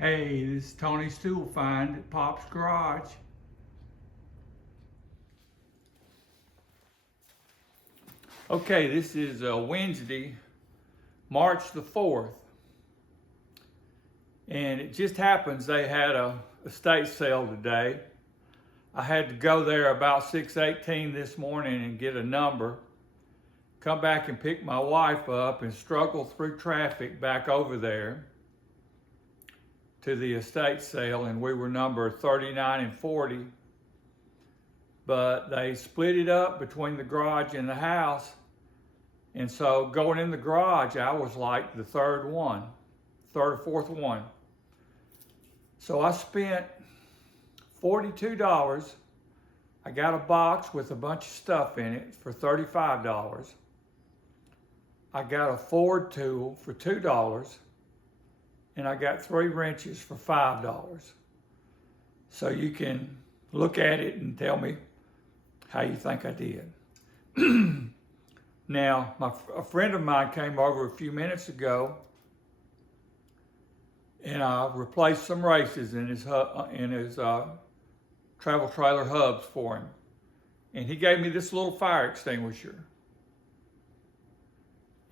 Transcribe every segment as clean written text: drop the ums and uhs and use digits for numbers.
Hey, this is Tony's Tool Find at Pop's Garage. Okay, this is Wednesday, March the 4th. And it just happens they had a estate sale today. I had to go there about 6:18 this morning and get a number, come back and pick my wife up and struggle through traffic back over there to the estate sale, and we were number 39 and 40. But they split it up between the garage and the house. And so going in the garage, I was like the third or fourth one. So I spent $42. I got a box with a bunch of stuff in it for $35. I got a Ford tool for $2. And I got 3 wrenches for $5. So you can look at it and tell me how you think I did. Now, a friend of mine came over a few minutes ago, and I replaced some races in his travel trailer hubs for him. And he gave me this little fire extinguisher.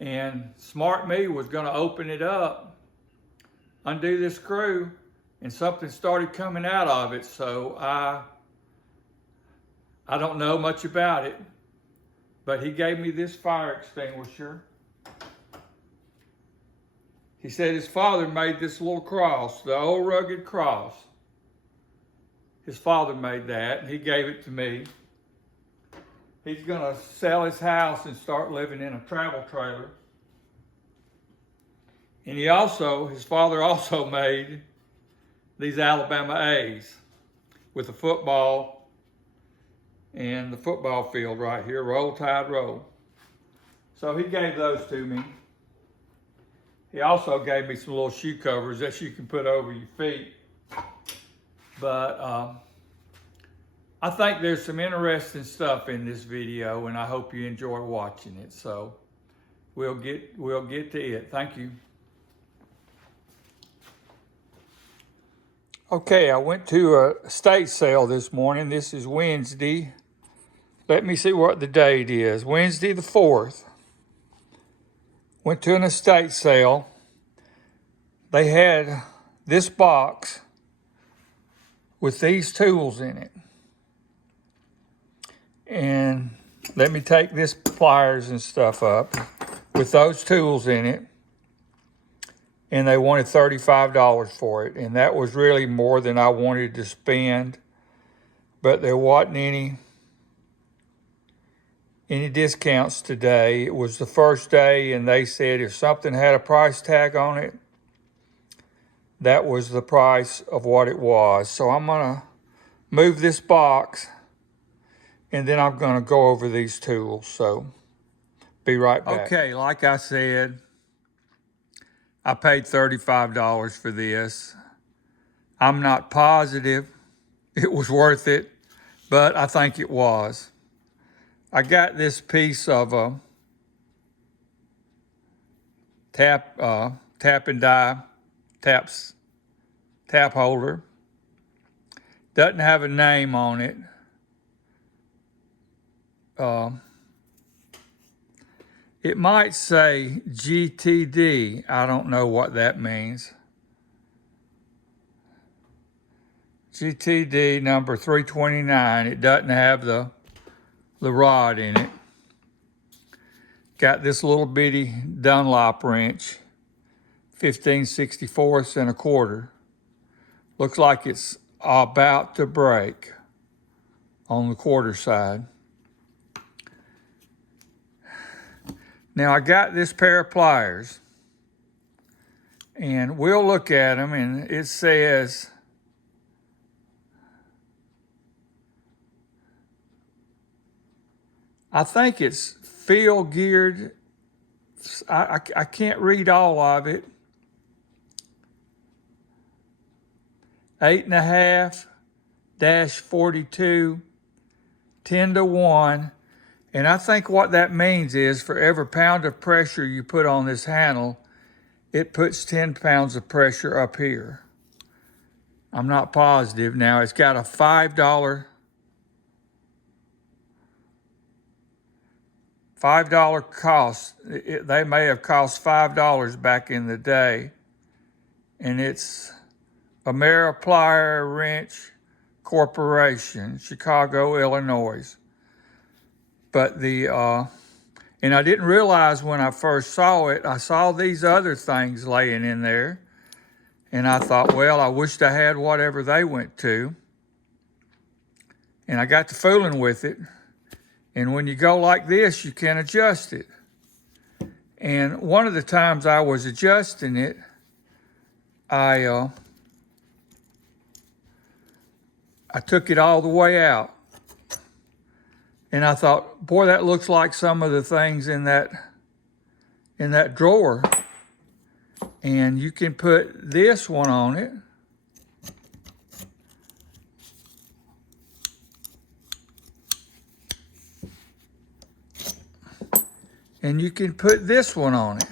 And smart me was going to open it up, undo this screw, and something started coming out of it. So I don't know much about it, but he gave me this fire extinguisher. He said his father made this little cross, the old rugged cross. His father made that, and he gave it to me. He's gonna sell his house and start living in a travel trailer. And his father also made these Alabama A's with a football and the football field right here, Roll Tide Roll. So he gave those to me. He also gave me some little shoe covers that you can put over your feet. But I think there's some interesting stuff in this video, and I hope you enjoy watching it. So we'll get to it. Thank you. Okay, I went to a estate sale this morning. This is Wednesday. Let me see what the date is. Wednesday the 4th. Went to an estate sale. They had this box with these tools in it. And let me take this pliers and stuff up with those tools in it. And they wanted $35 for it. And that was really more than I wanted to spend. But there wasn't any discounts today. It was the first day, and they said if something had a price tag on it, that was the price of what it was. So I'm gonna move this box, and then I'm gonna go over these tools. So be right back. Okay, like I said, I paid $35 for this. I'm not positive it was worth it, but I think it was. I got this piece of a tap and die tap holder. Doesn't have a name on it. It might say GTD. I don't know what that means. GTD number 329. It doesn't have the rod in it. Got this little bitty Dunlop wrench, 15/64 and a quarter. Looks like it's about to break on the quarter side. Now I got this pair of pliers, and we'll look at them, and it says I think it's field geared. I can't read all of it. 8.5-42, 10-1. And I think what that means is for every pound of pressure you put on this handle, it puts 10 pounds of pressure up here. I'm not positive. Now it's got a $5 cost. They may have cost $5 back in the day. And it's Ameriplier Wrench Corporation, Chicago, Illinois. But and I didn't realize when I first saw it, I saw these other things laying in there. And I thought, well, I wished I had whatever they went to. And I got to fooling with it. And when you go like this, you can adjust it. And one of the times I was adjusting it, I took it all the way out. And I thought, boy, that looks like some of the things in that drawer. And you can put this one on it. And you can put this one on it.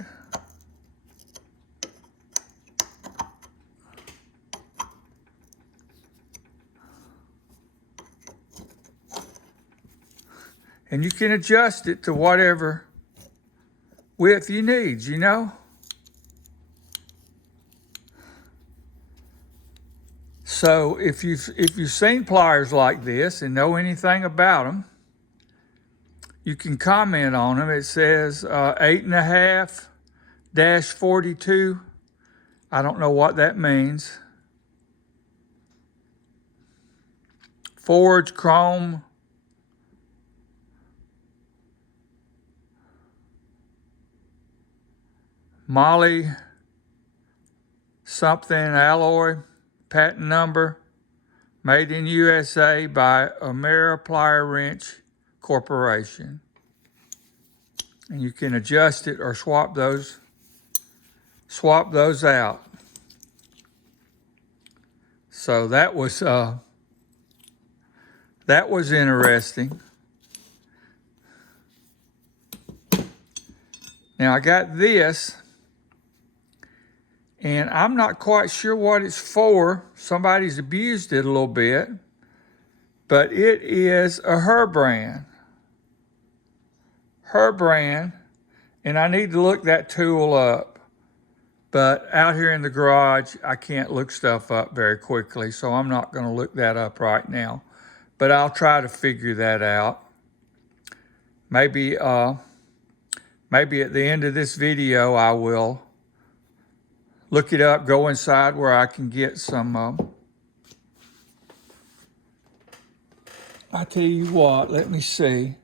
And you can adjust it to whatever width you need, you know? So if you've seen pliers like this and know anything about them, you can comment on them. It says 8.5-42. I don't know what that means. Forged chrome. Moly something alloy. Patent number, made in USA by Ameriplier Wrench Corporation. And you can adjust it or swap those out. So that was interesting. Now I got this. And I'm not quite sure what it's for. Somebody's abused it a little bit. But it is a Herbrand. And I need to look that tool up. But out here in the garage, I can't look stuff up very quickly. So I'm not going to look that up right now. But I'll try to figure that out. Maybe at the end of this video, I will look it up, go inside where I can get some, I tell you what, let me see.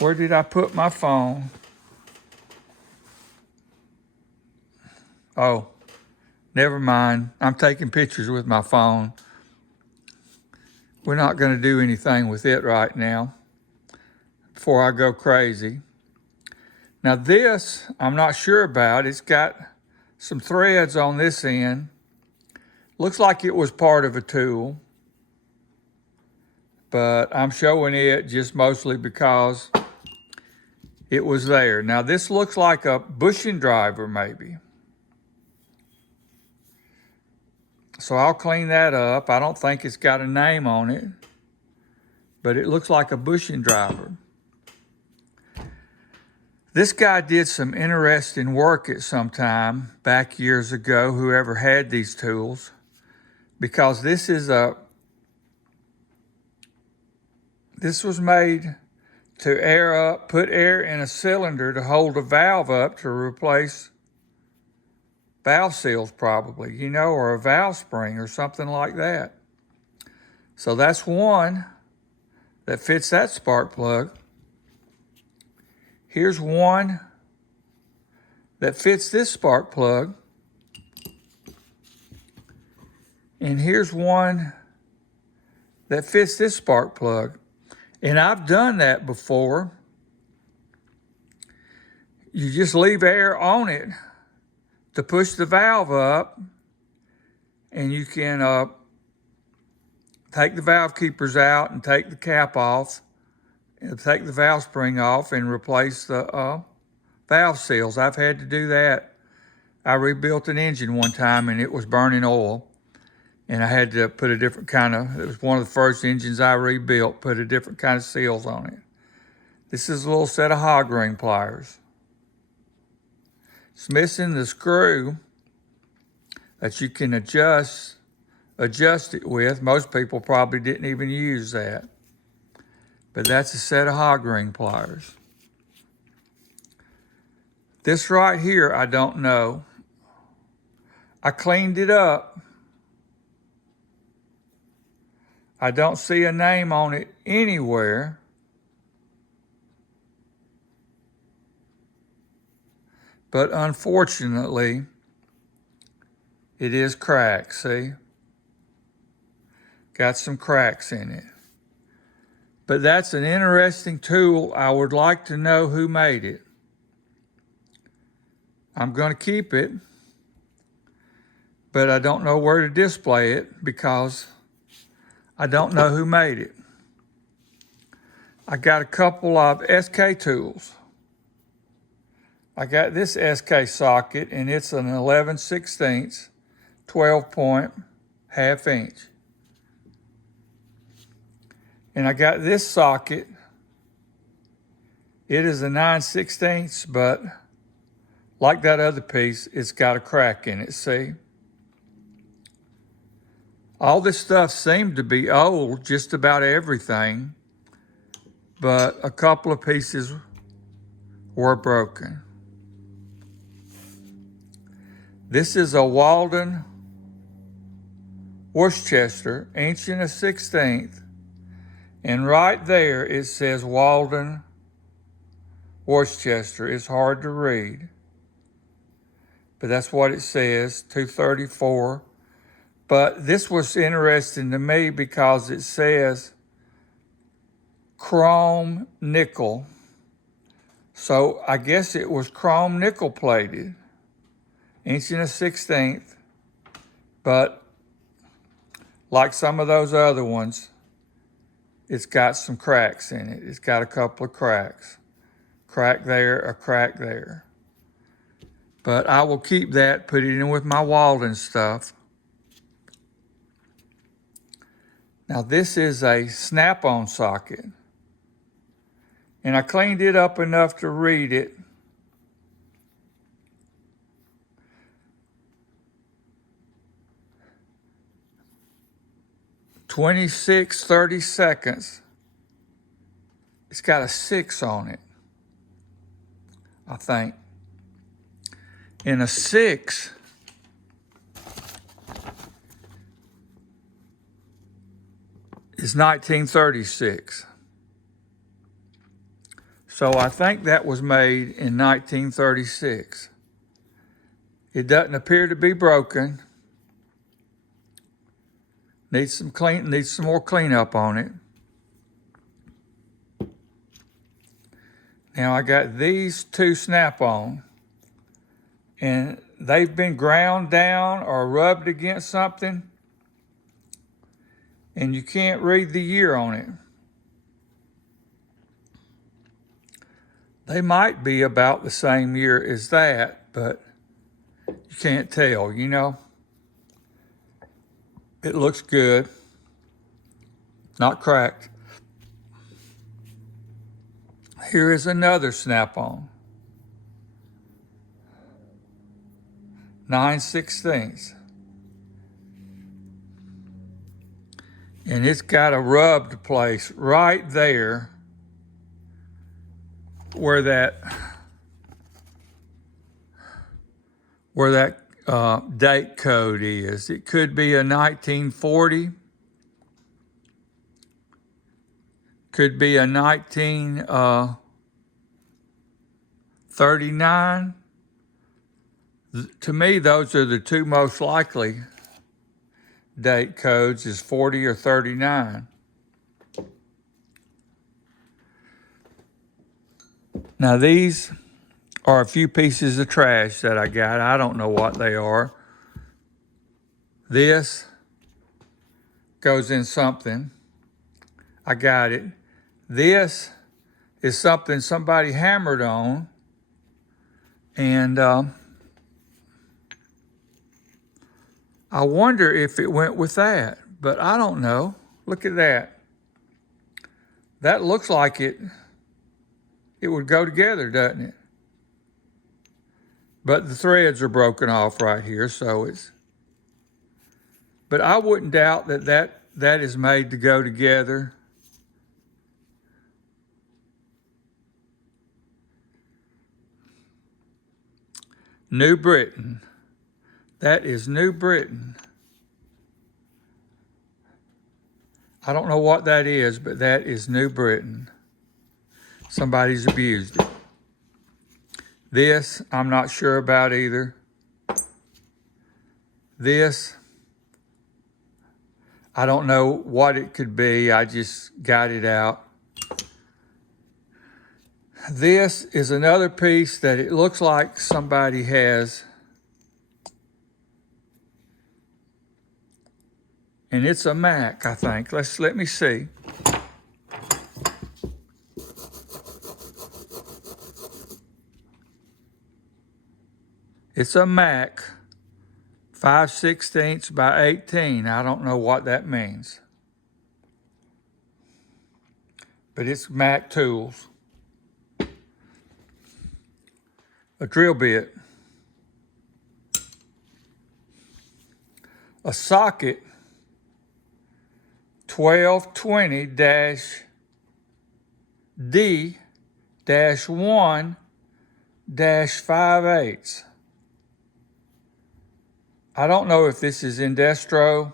Where did I put my phone? Oh, never mind. I'm taking pictures with my phone. We're not going to do anything with it right now before I go crazy. Now this, I'm not sure about. It's got some threads on this end. Looks like it was part of a tool. But I'm showing it just mostly because it was there. Now this looks like a bushing driver maybe. So I'll clean that up. I don't think it's got a name on it. But it looks like a bushing driver. This guy did some interesting work at some time back years ago, whoever had these tools, because this was made to put air in a cylinder to hold a valve up to replace valve seals probably, you know, or a valve spring or something like that. So that's one that fits that spark plug. Here's one that fits this spark plug. And here's one that fits this spark plug. And I've done that before. You just leave air on it to push the valve up, and you can take the valve keepers out and take the cap off, and take the valve spring off and replace the valve seals. I've had to do that I rebuilt an engine one time and it was burning oil. And I had to put a different kind of, it was one of the first engines I rebuilt, put a different kind of seals on it. This is a little set of hog ring pliers. It's missing the screw that you can adjust it with. Most people probably didn't even use that. But that's a set of hog ring pliers. This right here, I don't know. I cleaned it up. I don't see a name on it anywhere. But unfortunately, it is cracked, see? Got some cracks in it. But that's an interesting tool. I would like to know who made it. I'm going to keep it, but I don't know where to display it because I don't know who made it. I got a couple of SK tools. I got this SK socket, and it's an 11/16, 12-point, ½ inch. And I got this socket. It is a 9/16, but like that other piece, it's got a crack in it, see? All this stuff seemed to be old, just about everything, but a couple of pieces were broken. This is a Walden Worcester, 1 1/16, and right there it says Walden Worcester. It's hard to read, but that's what it says, 234. But this was interesting to me because it says chrome nickel. So I guess it was chrome nickel plated, 1 1/16, but like some of those other ones, it's got some cracks in it. It's got a couple of cracks. Crack there, a crack there. But I will keep that, put it in with my Walden stuff. Now this is a snap-on socket, and I cleaned it up enough to read it. "26/32." It's got a 6 on it, I think. And a 6 is 1936. So I think that was made in 1936. It doesn't appear to be broken. Needs some more cleanup on it. Now I got these two snap-on, and they've been ground down or rubbed against something, and you can't read the year on it. They might be about the same year as that, but you can't tell, you know. It looks good, not cracked. Here is another snap-on, 9/16. And it's got a rubbed place right there where that date code is. It could be a 1940, could be a 1939. To me, those are the two most likely date codes, is 40 or 39. Now these are a few pieces of trash that I got. I don't know what they are. This goes in something. I got it. This is something somebody hammered on, and I wonder if it went with that, but I don't know. Look at that. That looks like it would go together, doesn't it? But the threads are broken off right here, so it's, but I wouldn't doubt that is made to go together. New Britain. That is New Britain. I don't know what that is, but that is New Britain. Somebody's abused it. This, I'm not sure about either. This, I don't know what it could be. I just got it out. This is another piece that it looks like somebody has, and it's a Mac, I think. Let me see. It's a Mac, 5/16 by 18. I don't know what that means, but it's Mac tools. A drill bit, a socket, 1220-D-1-5/8. I don't know if this is Indestro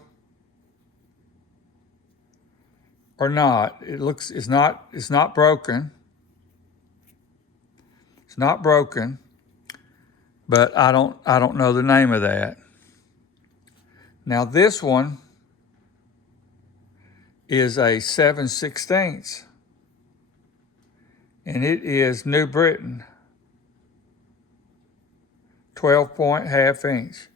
or not. It's not broken. It's not broken, but I don't know the name of that. Now this one is a 7/16, and it is New Britain, 12-point half-inch.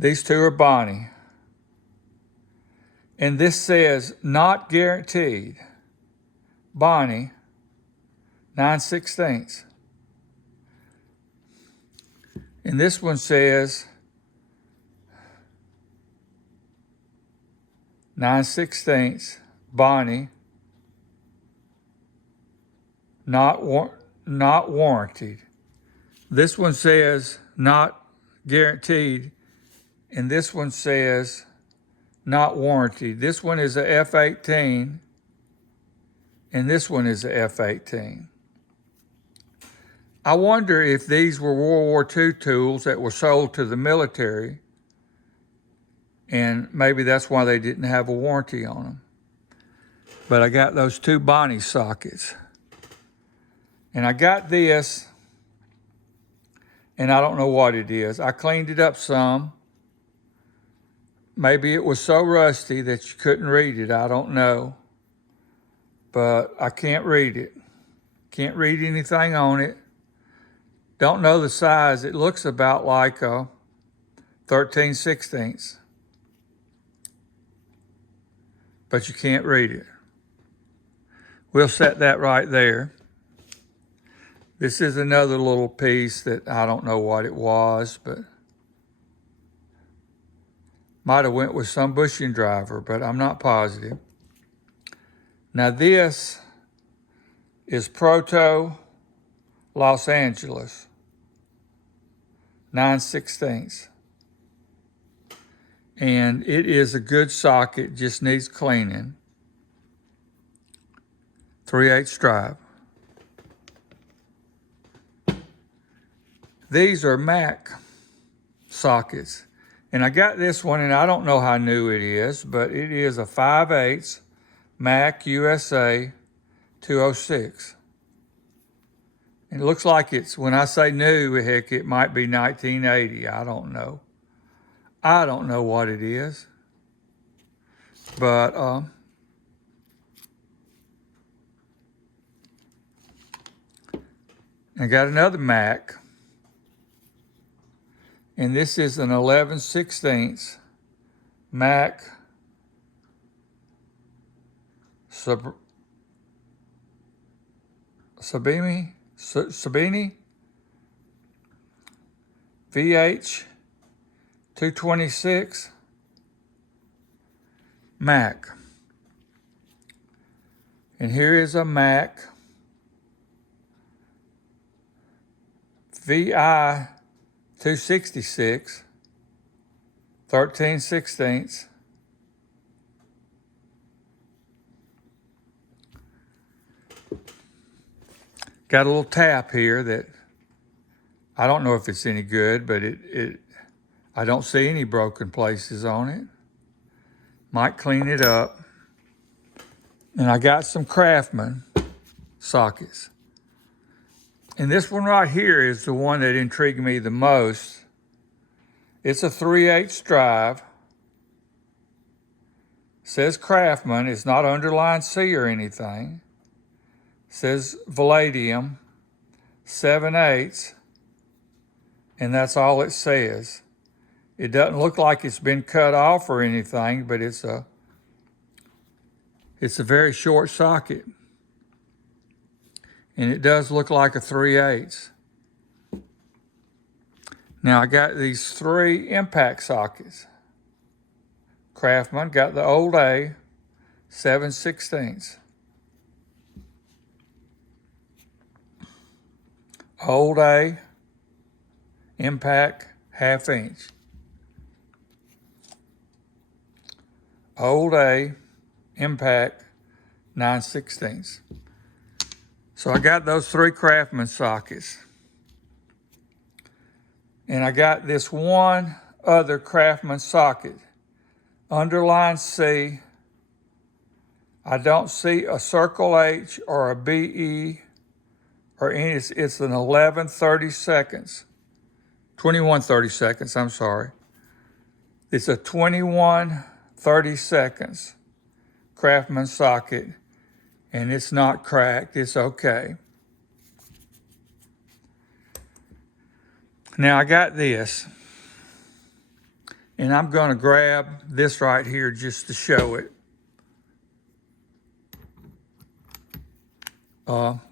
These two are Bonnie. And this says, not guaranteed. Bonnie, 9/16. And this one says 9/16, Bonnie, not warranted. This one says not guaranteed, and this one says not warranted. This one is a F18, and this one is a F18. I wonder if these were World War II tools that were sold to the military, and maybe that's why they didn't have a warranty on them. But I got those two Bonnie sockets. And I got this, and I don't know what it is. I cleaned it up some. Maybe it was so rusty that you couldn't read it. I don't know. But I can't read it. Can't read anything on it. Don't know the size. It looks about like a 13/16. But you can't read it. We'll set that right there. This is another little piece that I don't know what it was, but might have went with some bushing driver, but I'm not positive. Now this is Proto Los Angeles, 9/16. And it is a good socket, just needs cleaning. 3/8 drive. These are Mac sockets. And I got this one, and I don't know how new it is, but it is a 5/8 Mac USA 206. And it looks like it's, when I say new, heck, it might be 1980. I don't know. I don't know what it is. But I got another Mac. And this is an 11/16 Mac Sabimi. Sabini VH 226 Mac. And here is a Mac VI 266 13/16. Got a little tap here that I don't know if it's any good, but I don't see any broken places on it. Might clean it up. And I got some Craftsman sockets. And this one right here is the one that intrigued me the most. It's a 3/8 drive. Says Craftsman. It's not underlined C or anything. Says Palladium 7/8, and that's all it says. It doesn't look like it's been cut off or anything, but it's a very short socket. And it does look like a 3/8. Now I got these 3 impact sockets. Craftsman got the old A 7/16. Old A impact 1/2 inch. Old A impact 9/16. So I got those 3 Craftsman sockets. And I got this one other Craftsman socket. Underline C. I don't see a circle H or a BE or any. It's an 11/32. 21/32, I'm sorry. It's a 21/32 Craftsman socket, and it's not cracked. It's okay. Now I got this, and I'm going to grab this right here just to show it.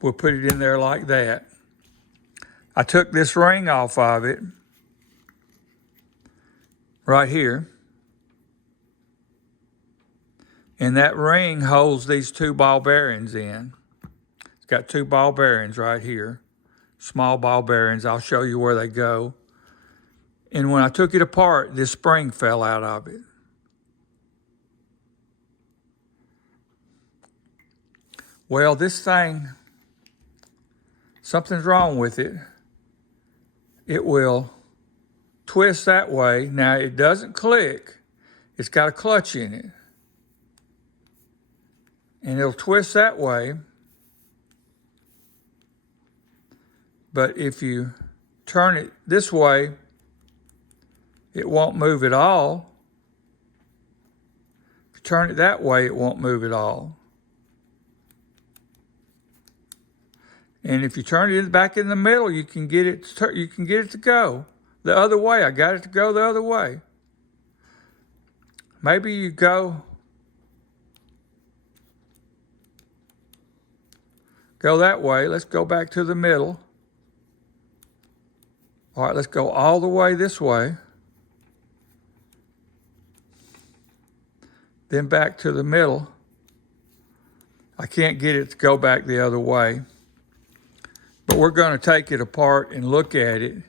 We'll put it in there like that. I took this ring off of it right here. And that ring holds these 2 ball bearings in. It's got 2 ball bearings right here. Small ball bearings. I'll show you where they go. And when I took it apart, this spring fell out of it. Well, this thing, something's wrong with it. It will twist that way. Now, it doesn't click. It's got a clutch in it. And it'll twist that way. But if you turn it this way, it won't move at all. If you turn it that way, it won't move at all. And if you turn it back in the middle, you can get it to go the other way. I got it to go the other way. Maybe you go that way. Let's go back to the middle. All right, let's go all the way this way. Then back to the middle. I can't get it to go back the other way. But we're going to take it apart and look at it.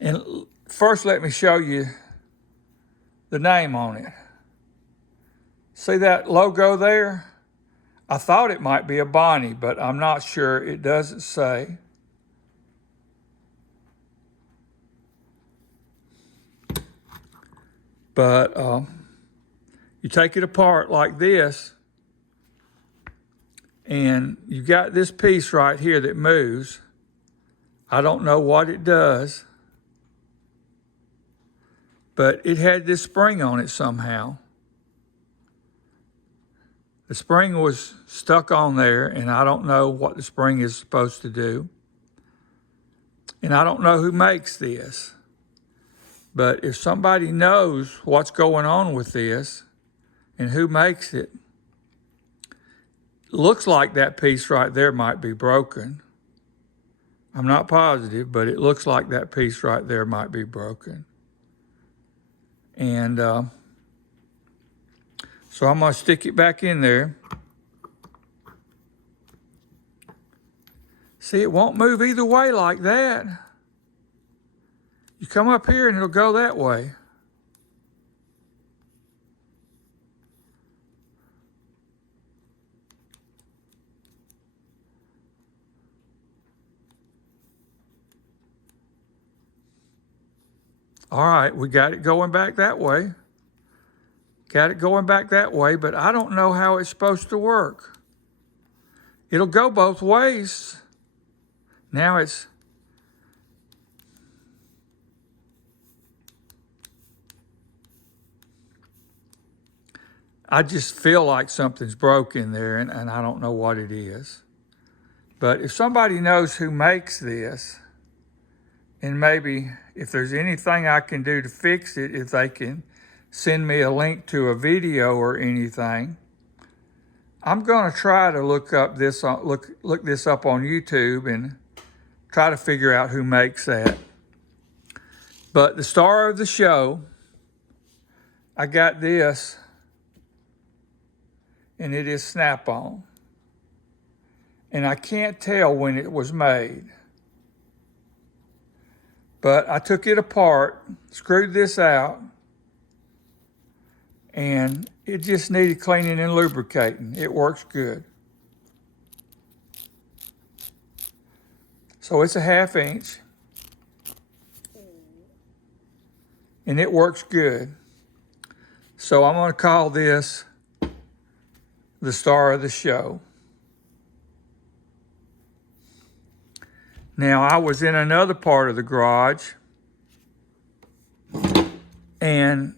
And first, let me show you the name on it. See that logo there? I thought it might be a Bonnie, but I'm not sure. It doesn't say. But you take it apart like this, and you got this piece right here that moves. I don't know what it does, but it had this spring on it somehow. The spring was stuck on there, and I don't know what the spring is supposed to do. And I don't know who makes this. But if somebody knows what's going on with this and who makes it, looks like that piece right there might be broken. I'm not positive, but it looks like that piece right there might be broken. And so I'm going to stick it back in there. See, it won't move either way like that. You come up here and it'll go that way. All right, we got it going back that way. Got it going back that way, but I don't know how it's supposed to work. It'll go both ways. Now it's... I just feel like something's broken there, and I don't know what it is. But if somebody knows who makes this, and maybe if there's anything I can do to fix it, if they can send me a link to a video or anything, I'm going to try to look this up on YouTube and try to figure out who makes that. But the star of the show, I got this, and it is Snap-on. And I can't tell when it was made. But I took it apart, screwed this out, and it just needed cleaning and lubricating. It works good. So it's a 1/2 inch. And it works good. So I'm going to call this the star of the show. Now, I was in another part of the garage, and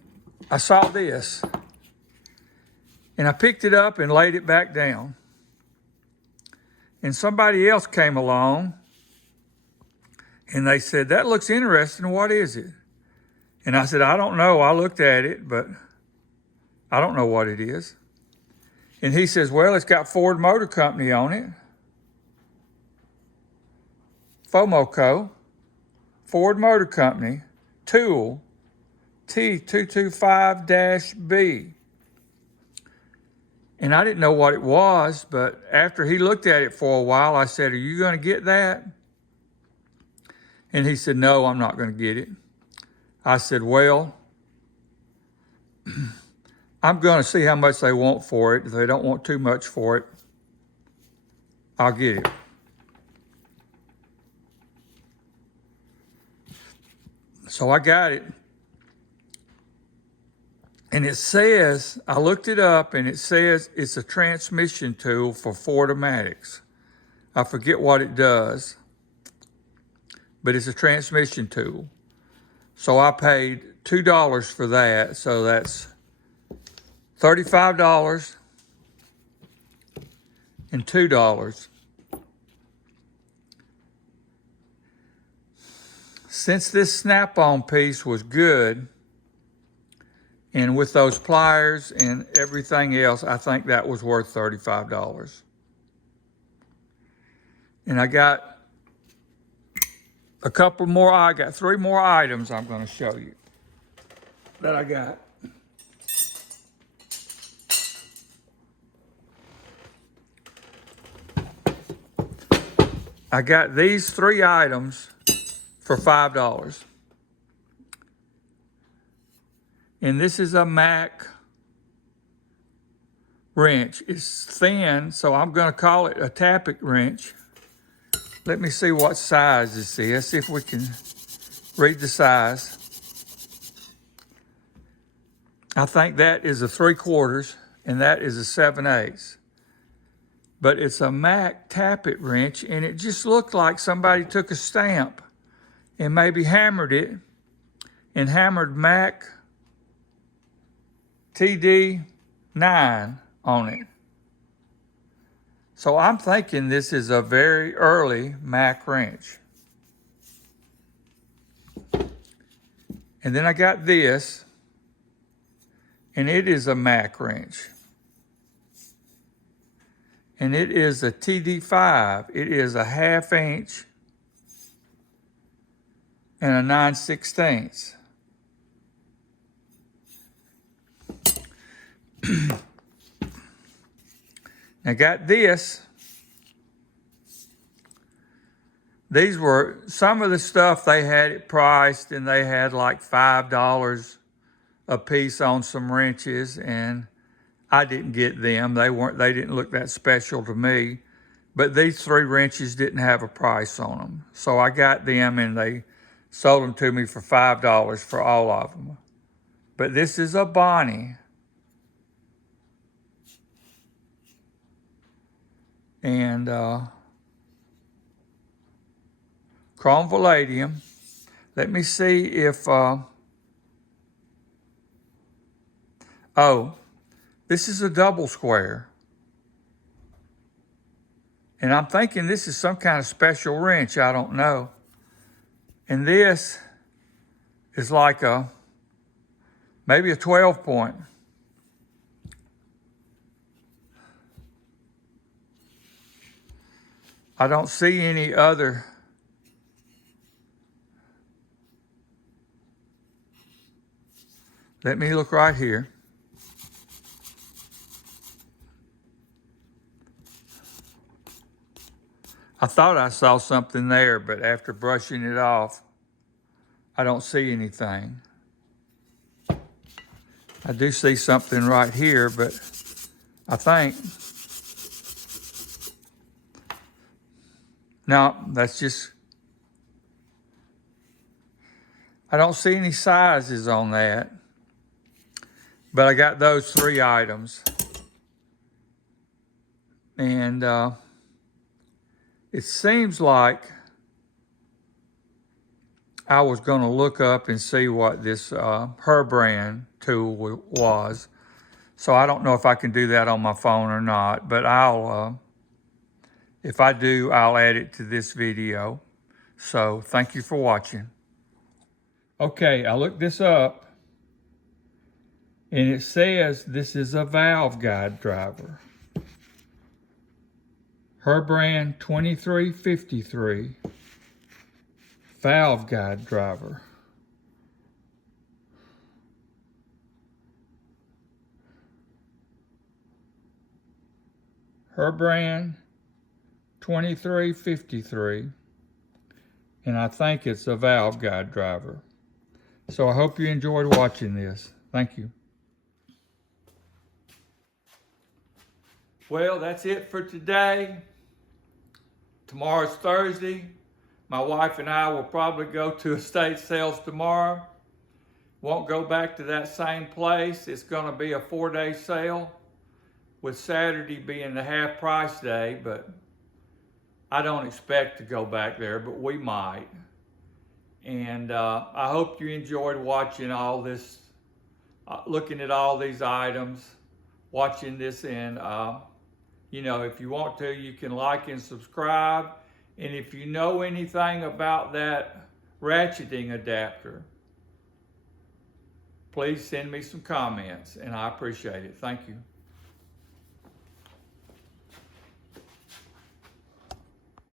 I saw this, and I picked it up and laid it back down. And somebody else came along, and they said, "That looks interesting. What is it?" And I said, "I don't know. I looked at it, but I don't know what it is." And he says, "Well, it's got Ford Motor Company on it. Fomoco, Ford Motor Company, tool T225-B. And I didn't know what it was, but after he looked at it for a while, I said, "Are you going to get that?" And he said, "No, I'm not going to get it." I said, "Well, I'm going to see how much they want for it. If they don't want too much for it, I'll get it." So I got it. And it says, I looked it up, and it says it's a transmission tool for Ford-O-Matics. I forget what it does, but it's a transmission tool. So I paid $2 for that. So that's $35 and $2. Since this Snap-on piece was good, and with those pliers and everything else, I think that was worth $35. And I got a couple more, I got 3 more items I'm going to show you that I got. I got these 3 items for $5. And this is a Mac wrench. It's thin, so I'm going to call it a tappet wrench. Let me see what size this is, see if we can read the size. I think that is a 3/4, and that is a 7/8. But it's a Mac tappet wrench, and it just looked like somebody took a stamp and maybe hammered it, and hammered Mac TD9 on it. So I'm thinking this is a very early Mac wrench. And then I got this, and it is a Mac wrench. And it is a TD5. It is a 1/2 inch and a 9/16. I got this. These were some of the stuff they had it priced, and they had like $5 a piece on some wrenches, and I didn't get them. They didn't look that special to me. But these 3 wrenches didn't have a price on them. So I got them, and they sold them to me for $5 for all of them. But this is a Bonnie. And chrome palladium. Let me see if, oh, this is a double square. And I'm thinking this is some kind of special wrench, I don't know. And this is like maybe a 12 point. I don't see any other. Let me look right here. I thought I saw something there, but after brushing it off, I don't see anything. I do see something right here, but I think, no, that's just, I don't see any sizes on that. But I got those 3 items. And it seems like I was going to look up and see what this Herbrand tool was. So I don't know if I can do that on my phone or not, but if I do, I'll add it to this video. So thank you for watching. Okay, I looked this up, and it says this is a valve guide driver. Herbrand 2353 valve guide driver. Herbrand 2353, and I think it's a valve guide driver. So I hope you enjoyed watching this. Thank you. Well, that's it for today. Tomorrow's Thursday. My wife and I will probably go to estate sales tomorrow. Won't go back to that same place. It's going to be a 4-day sale, with Saturday being the half price day, but I don't expect to go back there, but we might. And I hope you enjoyed watching all this, looking at all these items, watching this, and you know, if you want to, you can like and subscribe. And if you know anything about that ratcheting adapter, please send me some comments, and I appreciate it. Thank you.